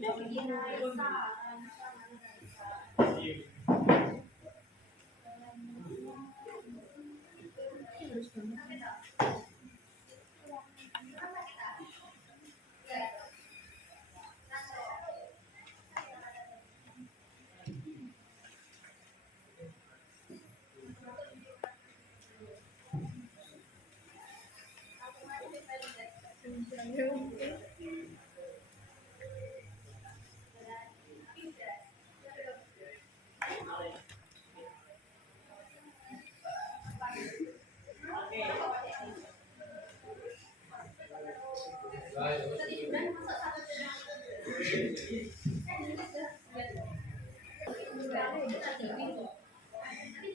Nanti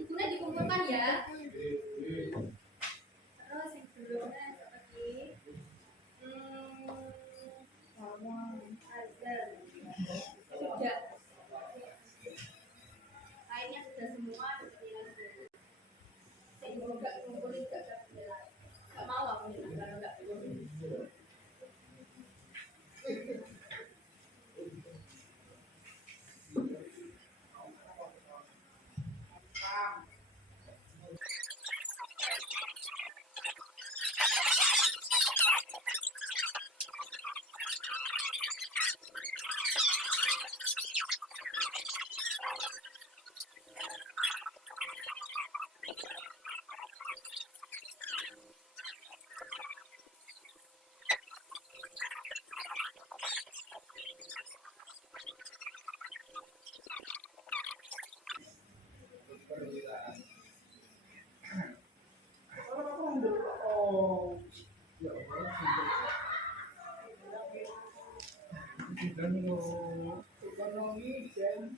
bukunya dikumpulkan ya. Terus yang sebelumnya seperti sudah lainnya sudah semua seperti yang saya juga kumpulin gak mau aku kalau nggak ekonomi dan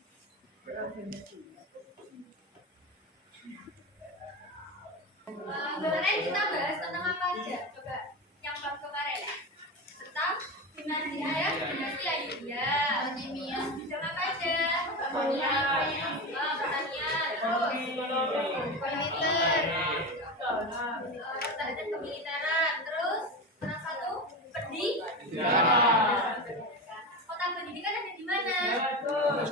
kemarin kita bahas tentang apa aja? Coba yang bab kemarin tentang dinasti ayah, dinasti Ayubia, bidang apa aja? Pertanian, militer, kemiliteran, terus yang satu pendidikan. Kota pendidikan ada di mana? Terus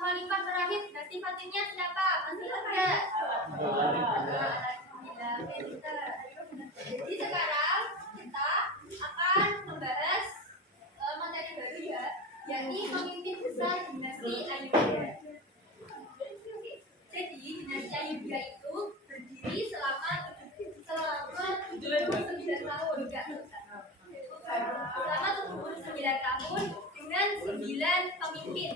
khalifah terakhir dinasti Fatimiyah siapa? Masih ada? Jadi sekarang kita akan membahas materi baru ya, yakni pemimpin besar dinasti Ayubia. Jadi dinasti Ayubia itu berdiri selama 79 tahun, enggak? Selama 79 tahun dengan 9 pemimpin.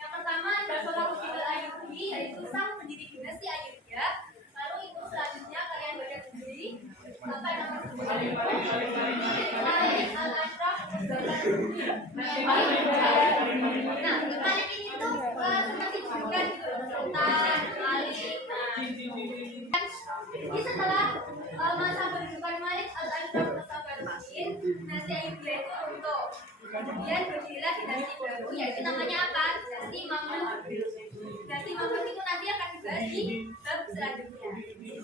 Yang pertama adalah Salahuddin Al-Ayyubi, yaitu sang pendiri dinasti Ayubia. Lalu itu selanjutnya kalian baca sendiri apa nama Malik Al-Ashraf. Nah, Malik ini tuh seperti julukan gitu, Sultan Malik. Jadi setelah masa kedudukan Malik Al-Ashraf Mustafa'il, dinasti Ayubia itu runtuh. Kemudian berdirilah dinasti baru, yaitu namanya apa? Dinasti Mamluk. Dinasti Mamluk itu nanti akan dibahas di bab selanjutnya.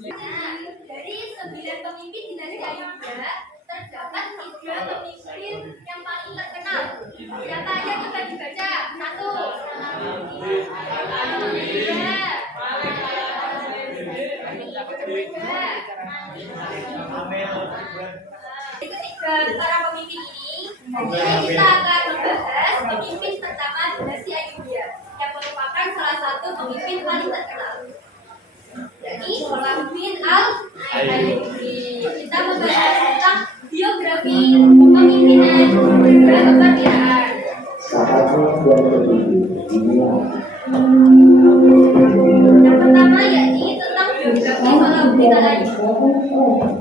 Nah, dari 9 pemimpin dinasti Ayubia terdapat 3 pemimpin yang paling terkenal. Siapa aja coba dibaca? 1. Ketiga para pemimpin ini, kita akan membahas pemimpin pertama dinasti Ayubia yang merupakan salah satu pemimpin paling terkenal, yakni Salahuddin Al-Ayyubi. Kita membahas tentang biografi kepemimpinan dan kebangsaan. Yang pertama yakni tentang biografi Salahuddin Al-Ayyubi.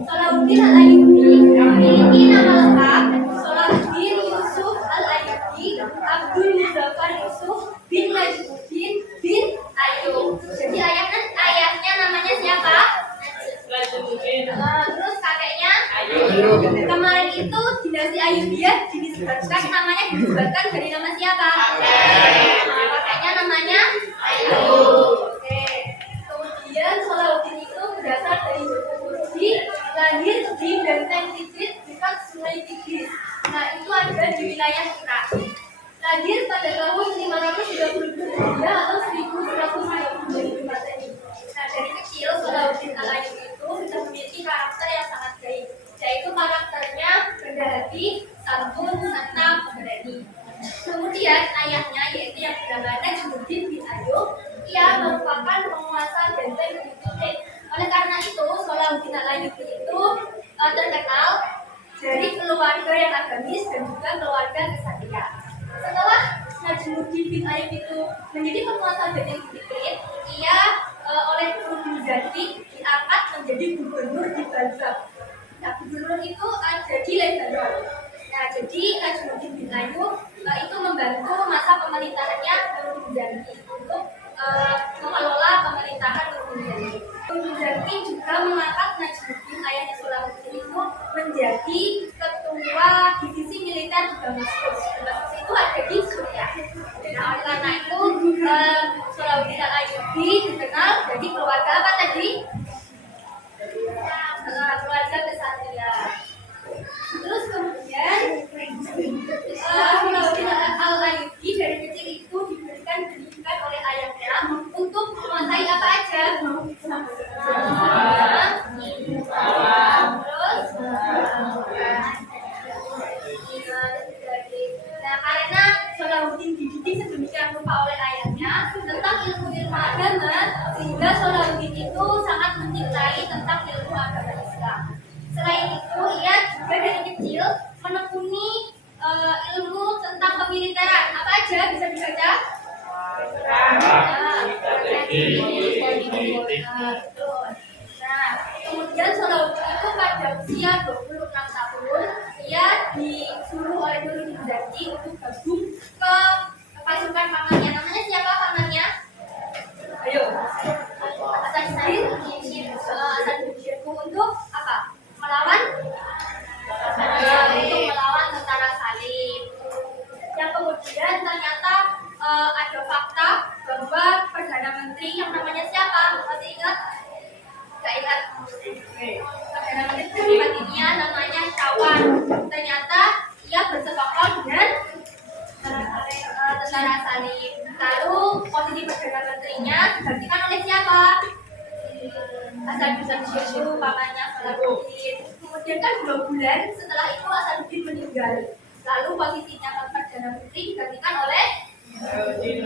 Salahuddin Al-Ayyubi memiliki nama lengkap Salahuddin Yusuf Al-Ayyubi Abdul Muzaffar Yusuf bin Najmuddin bin Ayyub. Jadi ayahnya namanya siapa? Terus kakeknya Ayyub. Kemarin itu dinasti Ayubia disebutkan dari nama siapa? Kakeknya namanya Ayyub. Oke. Kemudian Salahuddin itu berasal dari Turki, lahir di Benteng Tikrit dekat Sungai Tigris. Nah, itu ada di wilayah Irak. Lahir pada tahun 532 Hijriah atau 1132 Masehi. Nah, dari kecil Salahuddin Al-Ayyubi itu sudah memiliki karakter yang sangat baik, yaitu karakternya rendah hati, santun, serta pemberani. Kemudian ayahnya, yaitu yang bernama Najmuddin bin Ayyub, ia merupakan penguasa benteng di Tikrit. Oleh karena itu, Salahuddin Al-Ayyubi itu terkenal dari keluarga yang agamis dan juga keluarga kesatria. Setelah Najmuddin bin Ayyub itu menjadi penguasa benteng di Tikrit, ia oleh Guru Zati diangkat menjadi gubernur di Balzak. Nah, gubernur itu ada di Lebanon. Nah, jadi Najmuddin bin Ayyub itu membantu masa pemerintahannya Guru Zati untuk mengelola pemerintahan Guru Zati. Guru Zati juga mengangkat Najmuddin ayahnya Salahuddin itu menjadi ketua divisi militer di Damaskus. Damaskus itu ada di Suriah. Nah, oleh karena itu Salahuddin Al-Ayyubi dikenal jadi keluarga apa tadi? Keluarga kesatria. Terus kemudian Salahuddin Al-Ayyubi dari kecil itu diberikan pendidikan oleh ayahnya untuk menguasai apa aja? Terus nah, karena Salahuddin dididik sedemikian rupa oleh ayahnya tentang ilmu-ilmu agama, sehingga Salahuddin itu sangat mencintai tentang ilmu agama Islam. Selain itu, ia juga dari kecil menekuni ilmu tentang kemiliteran. Apa aja bisa dibaca? Nah, kemudian Salahuddin itu pada usia 26 tahun, ia disuruh oleh Guru Zati untuk gabung ke pasukan pamannya. Namanya siapa pamannya? Ayo. Hasan Syirkuh untuk apa? Melawan? Untuk melawan tentara Salib. Yang kemudian ternyata ada fakta bahwa Perdana Menteri yang namanya siapa? Masih ingat? Gak ingat? Perdana Menteri Palestina namanya Shawan. Ternyata ia bersekongkol dengan tentara Salib. Lalu posisi Perdana Menterinya digantikan oleh siapa? Hasan Syirkuh, pamannya Salahuddin. Kemudian kan 2 bulan setelah itu Hasanuddin meninggal. Lalu posisinya Perdana Menteri digantikan oleh Salahuddin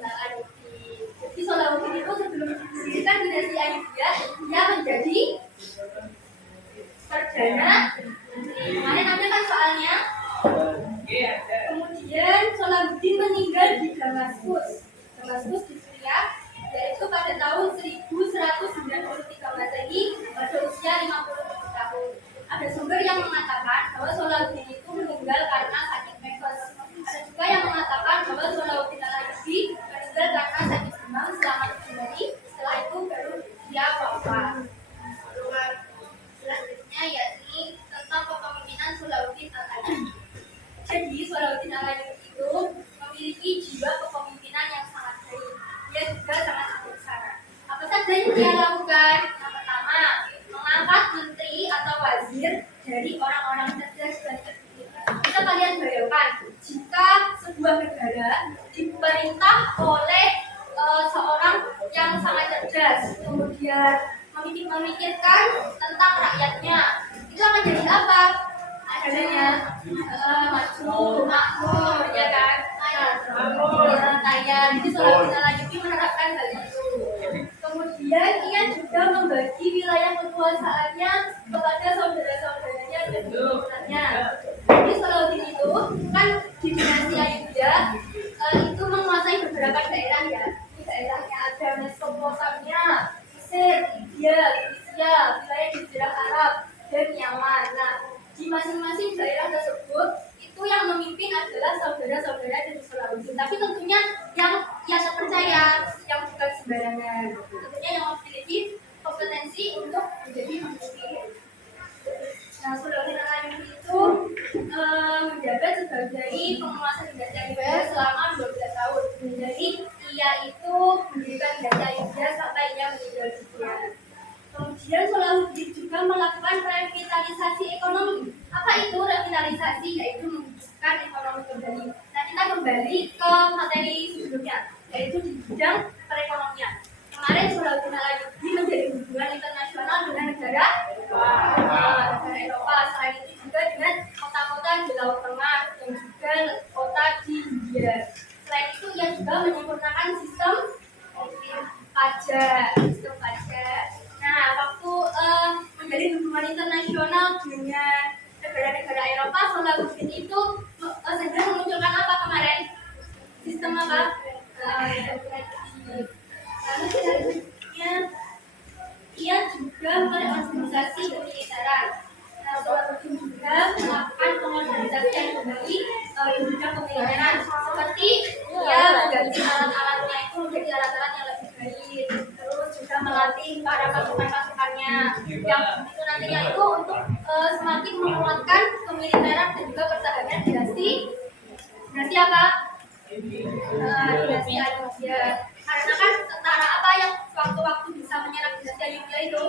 Al-Ayyubi. Jadi Salahuddin itu sebelum didirikan dinasti Ayyubiyah, dia menjadi Perdana Menteri. Kemarin nanti kan soalnya. Kemudian Salahuddin meninggal di Damaskus di Suriah, yaitu pada tahun 1193 Masehi pada usia 57 tahun. Ada sumber yang mengatakan bahwa Salahuddin itu meninggal karena sakit tipes. Ada juga yang mengatakan bahwa Salahuddin Al-Ayyubi meninggal karena sakit demam selama 7 hari. Setelah itu baru dia wafat. Selanjutnya yakni tentang kepemimpinan Salahuddin Al-Ayyubi. Jadi Salahuddin Al-Ayyubi itu memiliki jiwa kepemimpinan yang sangat baik. Dia juga sangat bijaksana. Apa saja yang dia lakukan? Yang pertama, mengangkat menteri atau wazir dari orang-orang cerdas dan cerdik. Kita kalian bayangkan, jika sebuah negara diperintah oleh seorang yang sangat cerdas, kemudian memikirkan tentang rakyatnya, itu akan jadi apa? Adanya makmur, ya kan? Kaya. Jadi Salahuddin Al-Ayyubi menerapkan hal itu. Kemudian ia juga membagi wilayah kekuasaannya kepada saudara-saudaranya dan keturunannya. Jadi Salahuddin itu kan di dinasti Ayyubiyah itu menguasai beberapa daerah ya. Di daerahnya ada Mesopotamia, Mesir, India, Tunisia, wilayah Jazirah Arab, dan Yaman. Nah, di masing-masing daerah tersebut itu yang memimpin adalah saudara-saudara dari Salahuddin. Tapi tentunya yang terpercaya, yang bukan sembarangan. Tentunya yang memiliki kompetensi untuk menjadi pemimpin. Nah, Salahuddin Al-Ayyubi itu menjabat sebagai penguasa dinasti Ayyubiyah selama 12 tahun. Jadi ia itu mendirikan dinasti Ayyubiyah sampai ia meninggal dunia. Kemudian Salahuddin juga melakukan revitalisasi ekonomi. ekonomi. Apa itu revitalisasi? Yaitu menghidupkan ekonomi kembali. Nah, kita kembali ke materi sebelumnya, yaitu di bidang perekonomian. Kemarin Sulawesi Alayubi menjadi hubungan internasional dengan negara Eropa. Selain itu juga dengan kota-kota di Laut Tengah dan juga kota di India. Selain itu ia juga menyempurnakan sistem pajak. Nah, waktu menjadi hubungan internasional dengan negara-negara Eropa, Sulawesi itu segera memunculkan apa kemarin? Sistem apa? Lalu selanjutnya ia juga mereorganisasi kemiliteran. Nah, Sulawesi juga melakukan pengorganisasian kembali di bidang kemiliteran, seperti ia mengganti alat-alatnya itu menjadi alat-alat yang lebih baik, terus juga melatih para pasukan-pasukannya yang itu nantinya itu untuk semakin menguatkan kemiliteran dan juga pertahanan dinasti apa? Dinasti Ayyubiyah. Karena kan tentara apa yang waktu-waktu bisa menyerang dinasti Ayyubiyah itu?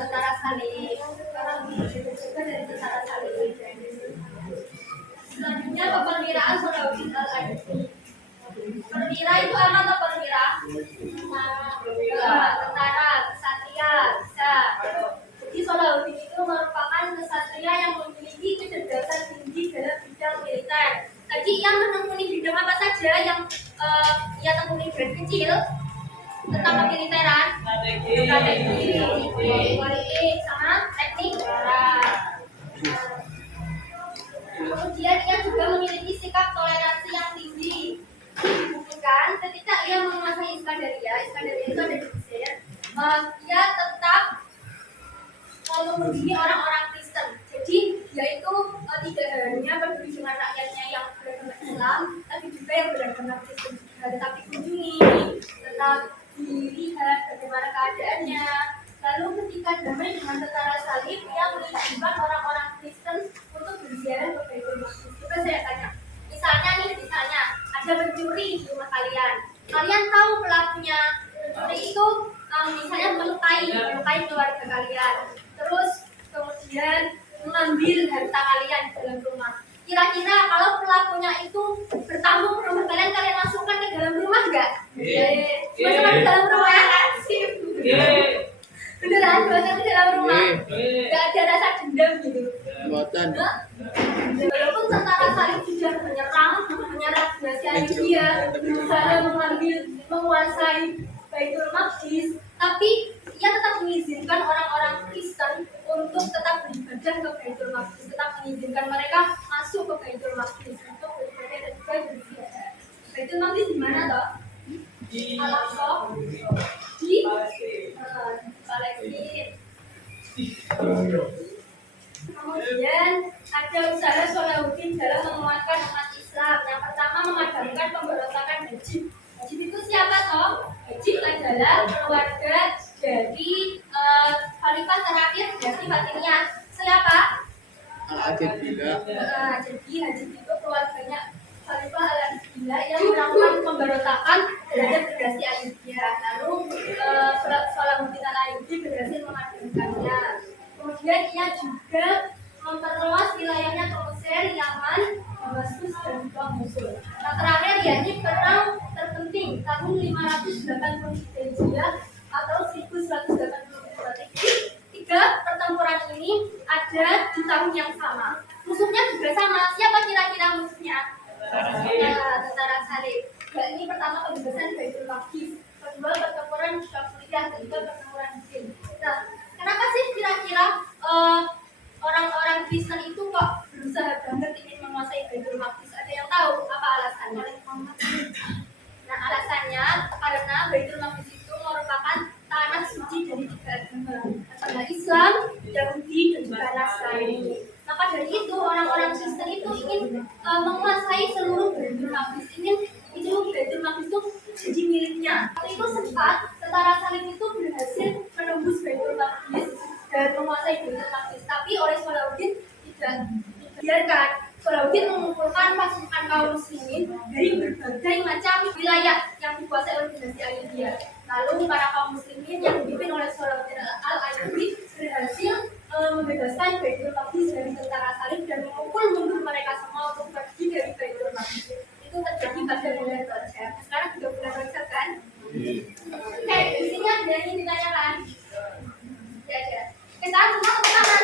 Tentara Salib. Juga dari tentara Salib. Selanjutnya keperwiraan Sulawesi Alayubi. Perwira itu apa tuh perwira? Tentara, kesatria, bisa. Jadi Sulawesi itu merupakan kesatria yang memiliki kecerdasan tinggi dalam bidang militer. Jadi yang menekuni bidang apa saja yang ia tekuni dari kecil tentang kemiliteran, strategi, politik, sama teknik darat. Kemudian ia juga memiliki sikap toleransi yang tinggi. Dibuktikan ketika ia menguasai Iskandaria itu ada di Mesir, ia tetap mengunjungi orang-orang Kristen. Jadi dia itu tidak hanya peduli dengan rakyatnya yang beragama Islam, tapi juga yang beragama Kristen juga. Tetapi kunjungi, tetap dilihat bagaimana keadaannya. Lalu ketika damai dengan tentara Salib, ia mengizinkan orang-orang Kristen untuk berziarah ke Baitul Maqdis. Coba saya tanya, misalnya ada pencuri di rumah kalian. Kalian tahu pelakunya? Pencuri itu misalnya melukai keluarga kalian. Terus kemudian mengambil harta kalian di dalam rumah. Kira-kira kalau pelakunya itu bertamu ke rumah kalian, kalian masukkan ke dalam rumah nggak? Masukkan ke dalam rumah ya? Beneran masukkan ke dalam rumah? Nggak ada rasa dendam gitu? Walaupun tentara Salib sudah menyerang dinasti Ayyubiyah, berusaha menguasai Baitul Maqdis, tapi ia tetap mengizinkan orang-orang Kristen untuk tetap beribadah ke Baitul Maqdis, tetap mengizinkan mereka masuk ke Baitul Maqdis untuk beribadah dan juga berziarah. Baitul Maqdis di mana toh? Al-Aqsa di Palestina. Kemudian ada usaha Salahuddin dalam menguatkan umat Islam. Yang pertama memadamkan pemberontakan Hajib. Hajib itu siapa toh? Hajib adalah keluarga dari khalifah terakhir dari Fatimiyah. Siapa? Jadi Hajib itu keluarganya Khalifah Al-Adillah yang melakukan pemberontakan terhadap dinasti Ayyubiyah. Lalu Salahuddin Al-Ayyubi berhasil memadamkannya. Kemudian ia juga memperluas wilayahnya ke Mesir, Yaman, Damaskus, dan juga Mosul. Nah, terakhir yakni perang terpenting tahun 580 Hijriah atau 1180 Hijriah. Tiga pertempuran ini ada di tahun yang sama. Musuhnya juga sama. Siapa kira-kira musuhnya? Tentara Salib. Ini pertama pembebasan Baitul Maqdis, kedua pertempuran Syafriyah, ketiga pertempuran Husain. Nah, kenapa sih kira-kira orang-orang Kristen itu kok berusaha banget ingin menguasai Baitul Maqdis? Ada yang tahu apa alasannya? Nah, alasannya karena Baitul Maqdis itu merupakan tanah suci dari tiga agama, agama Islam, Yahudi, dan juga Nasrani. Maka dari itu orang-orang Kristen itu ingin menguasai seluruh Baitul Maqdis, ingin itu Baitul Maqdis itu jadi miliknya. Waktu itu sempat tentara Salib itu berhasil menembus Baitul Maqdis dan menguasai Baitul Maqdis, tapi oleh Salahuddin tidak dibiarkan. Salahuddin mengumpulkan pasukan kaum muslimin dari berbagai macam wilayah yang dikuasai oleh dinasti Ayyubiyah. Lalu para kaum muslimin yang dipimpin oleh Salahuddin Al-Ayyubi berhasil membebaskan Baitul Maqdis dari tentara salib dan memukul mundur mereka semua untuk pergi dari Baitul Maqdis. Itu terjadi pada bulan Rajab. Sekarang sudah bulan Rajab kan? Oke, di sini ada yang ditanyakan. Ya, ya. Oke, sekarang semua tepuk tangan.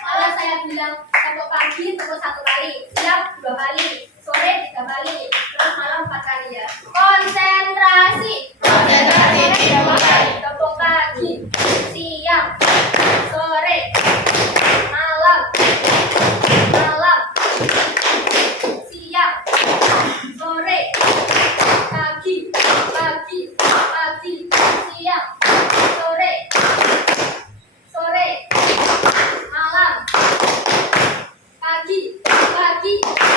Kalau saya bilang tepuk pagi, tepuk 1 kali, siang 2 kali, sore 3 kali, terus malam 4 kali ya. Konsentrasi. Tepuk pagi, siang, sore, malam, siang, sore, pagi, siang, sore, malam, pagi,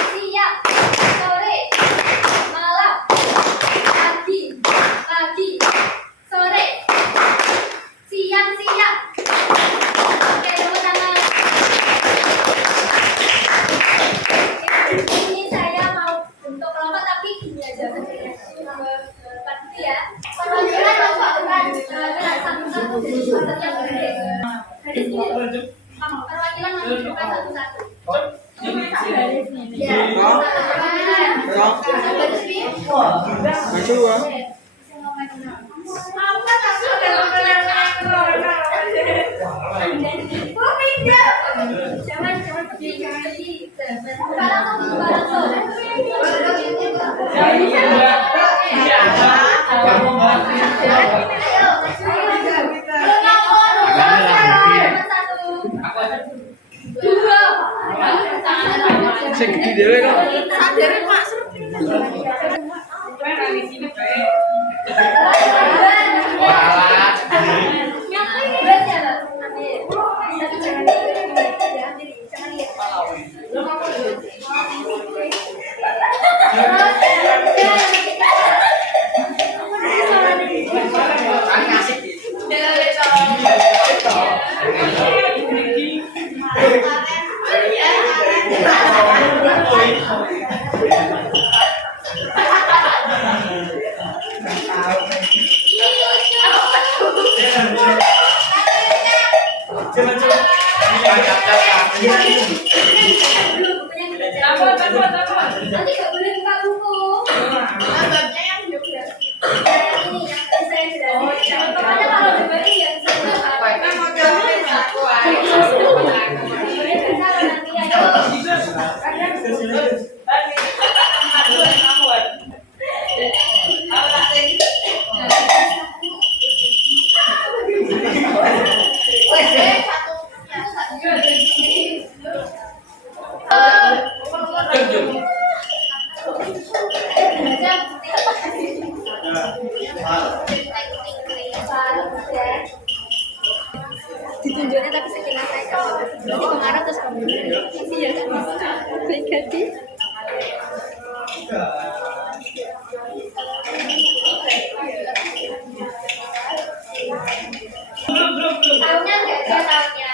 siang, sore, malam, pagi, sore, siang. Oke, tepuk tangan. Ini saya mau bentuk kelompok tapi gini aja kerjanya. Pasti ya. Perwakilan perwakilan satu-satu dari satu yang gede. Dari sini. Perwakilan menunjukkan satu-satu. Ya. Jangan pergi. Buka langsung. Segede dhewe kok. Sadare Pak. Nanti gak boleh buka buku. Babnya yang ini yang tadi saya jelasin. Pokoknya kalau dibeli ya bisa baca. Boleh baca nanti ditunjuknya tapi sekilas aja. Nanti pengarah terus kamu kasih ya kan baik hati. Tahunnya enggak ada tahunnya.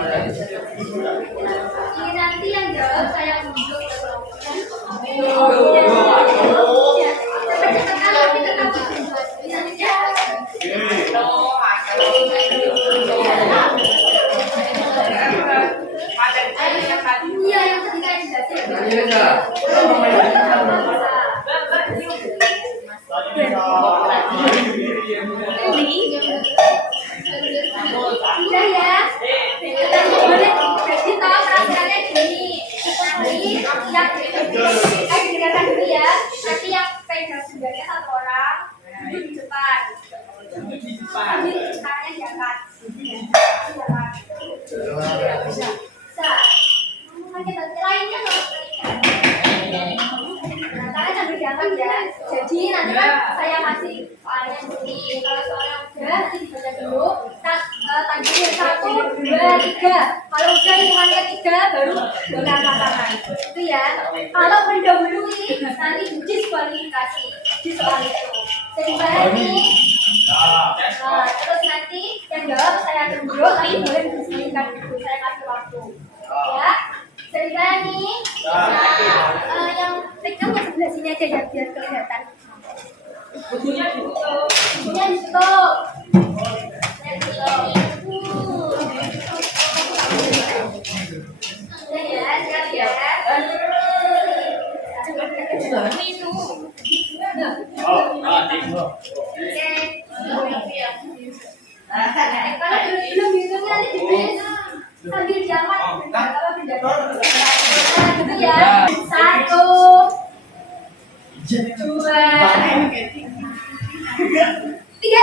Ini nanti yang jawab saya unjuk. Cepat-cepat kalau kita dapat bisa dijawab. Iya, yang tadi saya udah ya. Jadi tahu peraturannya gini. Nanti yang dengarkan dulu ya. Nanti yang pegang sendalnya satu orang duduk di depan. Jadi tangannya diangkat. Bisa. Lainnya kalau tangan sambil diangkat ya. Jadi nanti kan saya kasih soalnya begini. Kalau soalnya udah nanti dibaca dulu. Tadi 1, 2, 3. Kalau udah hitungannya 3 baru boleh angkat tangan. Itu ya. Kalau mendahului nanti diskualifikasi di soal itu. Jadi ini. Nah, terus nanti yang jawab saya tunggu, tapi boleh diskualifikasi dulu. Saya kasih waktu. Ya. Cerita nih. Nah, yang pegang yang sebelah sini aja ya biar kelihatan. Bukunya ditutup. Bukunya ditutup. Ya, siap ya. Minum. Oke. Kalau belum minum nanti dibeli sambil diangkat. Gitu ya. 1, 2, 3.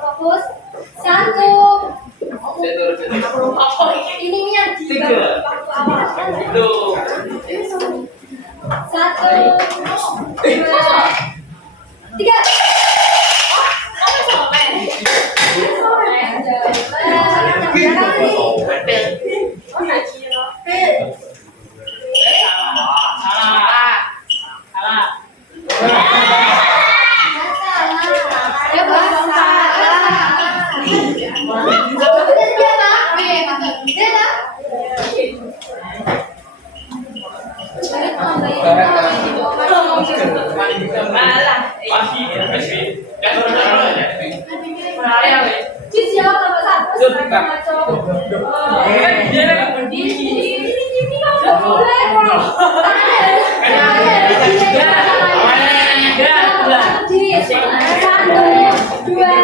Fokus. 1. Ini yang di waktu awal. 1, 2, 3. Masih dua.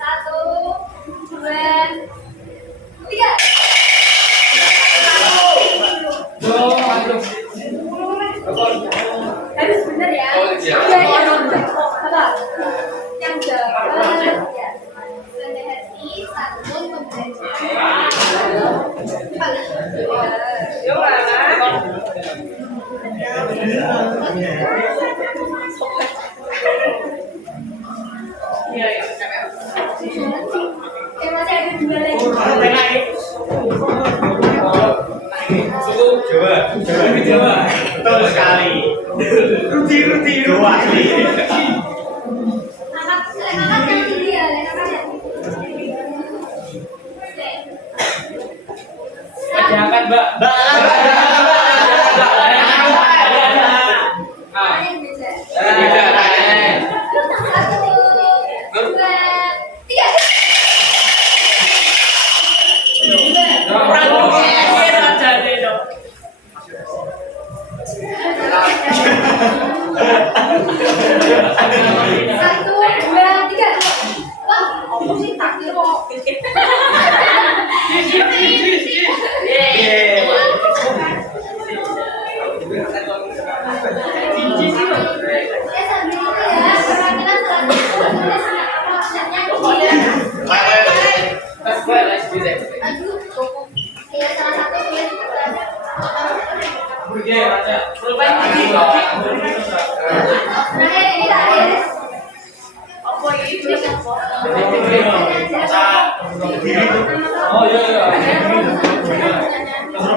Satu, dua, tiga. Harus bener ya. Yang dapat ya. Sederhana sabun masih ada dua lagi. Coba. Betul sekali. Ruti dua kali. Angkat yang tinggi ya, Jangan, Mbak.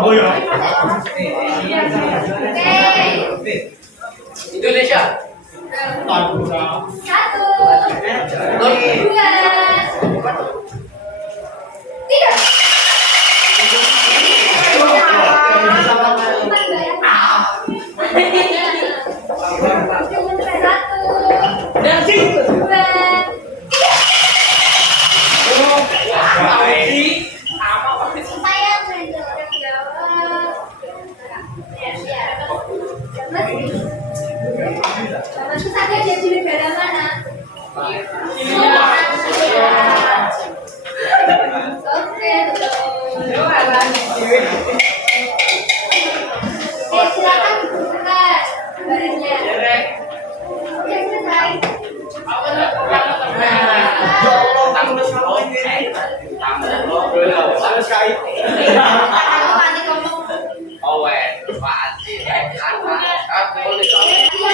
Oh iya. Indonesia. Satu, dua, tiga. Silakan buka barangnya. Oke, selesai. Oh, weh, Pak Acil. Yang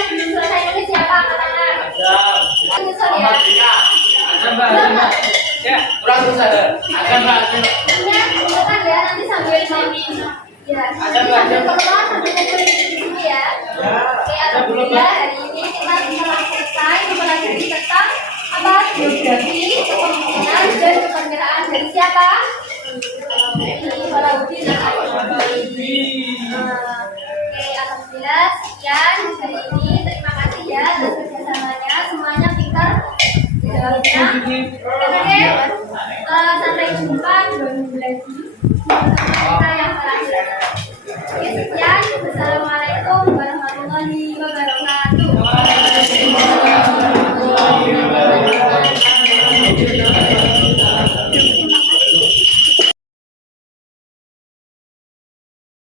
belum selesai nulis siapa angkat tangan? Nyusun ya. Ada mbak, ada mbak. Ya, kurang susah deh. Ada mbak, ada. Ingat, ingatkan ya nanti sambil ya. Ada mbak, ada. Pertemuan sambil ngumpulin di sini ya. Oke, alhamdulillah hari ini kita telah selesai mempelajari tentang apa biografi, kepemimpinan dan keperwiraan dari siapa? Salahuddin Al-Ayyubi. Oke, alhamdulillah sekian hari ini. Terima kasih ya atas kerjasamanya. Semuanya pintar di dalamnya. Oke, sampai jumpa 2 minggu lagi. Kita yang terakhir. Oke, sekian. Wassalamualaikum warahmatullahi wabarakatuh.